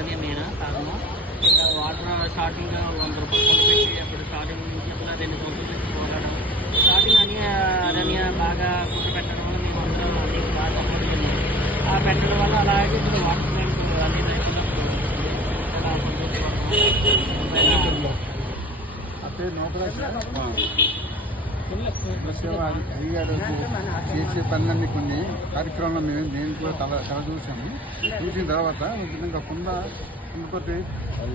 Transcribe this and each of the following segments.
అదే మెయిన్ కారణం. ఇంకా వాటర్ స్టార్టింగ్ 100 రూపాయలు పెట్టి అప్పుడు స్టార్టింగ్ నుంచి అప్పుడు 2 కోట్లు పెట్టి పోరాడడం స్టార్టింగ్ అని అరణ్య బాగా కుట్టు పెట్టడం వల్ల మేము అందరం అది బాగా సపోర్ట్ చేయాలి. ఆ పెట్టడం వల్ల అలాగే ఇప్పుడు వాటర్ ప్లాంట్ అన్ని రైతులు చాలా సంతోషపడుతున్నాం. అడిగారు చేసే పనులన్నీ కొన్ని కార్యక్రమాలు నేను కూడా చాలా చూసాము. చూసిన తర్వాత విధంగా కుండపతి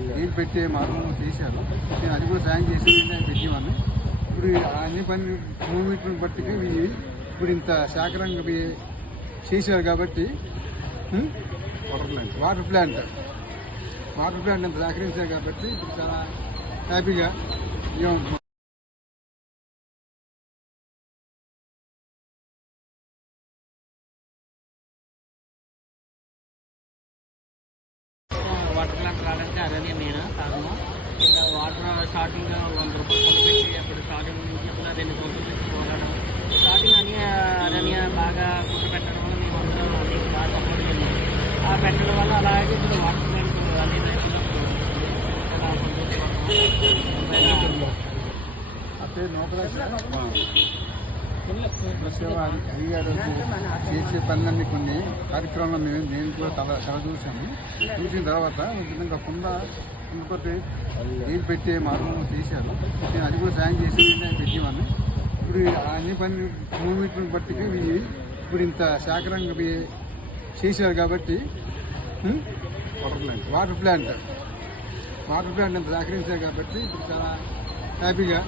నీళ్ళు పెట్టే మార్గం చేశారు. నేను అది కూడా సాయం చేసి పెట్టేవాడిని. ఇప్పుడు అన్ని పని మూమెంట్ని బట్టి ఇప్పుడు ఇంత శాఖరంగా చేశారు కాబట్టి వాటర్ ప్లాంట్ ఇంత సహకరించారు కాబట్టి ఇప్పుడు చాలా హ్యాపీగా వాటర్ ప్లాంట్ రావడానికి అదే మెయిన్ కారణం. ఇంకా వాటర్ స్టార్టింగ్ 100 రూపాయలు పెట్టి అప్పుడు స్టార్టింగ్ నుంచి అప్పుడు 2 కోట్లు పెట్టి పోరాడడం స్టార్టింగ్ అని అరణ్య బాగా కుట్టు పెట్టడం వల్ల మేము అందరం అది బాగా సపోర్ట్ చేయాలి. ఆ పెట్టడం వల్ల అలాగే ఇప్పుడు వాటర్ ప్లాంట్ అన్ని రైతులు చాలా సంతోషపడుతున్నాం. అడిగారు చేసే పనులన్నీ కొన్ని కార్యక్రమాలు నేను కూడా చాలా చూసాము. చూసిన తర్వాత విధంగా కుండపతి నీళ్ళు పెట్టే మార్గం చేశారు. నేను అది కూడా సాయం చేసి పెట్టేవాడిని. ఇప్పుడు అన్ని పని మూమెంట్ని బట్టి ఇప్పుడు ఇంత శాఖరంగా చేశారు కాబట్టి వాటర్ ప్లాంట్ ఇంత సహకరించారు కాబట్టి ఇప్పుడు చాలా హ్యాపీగా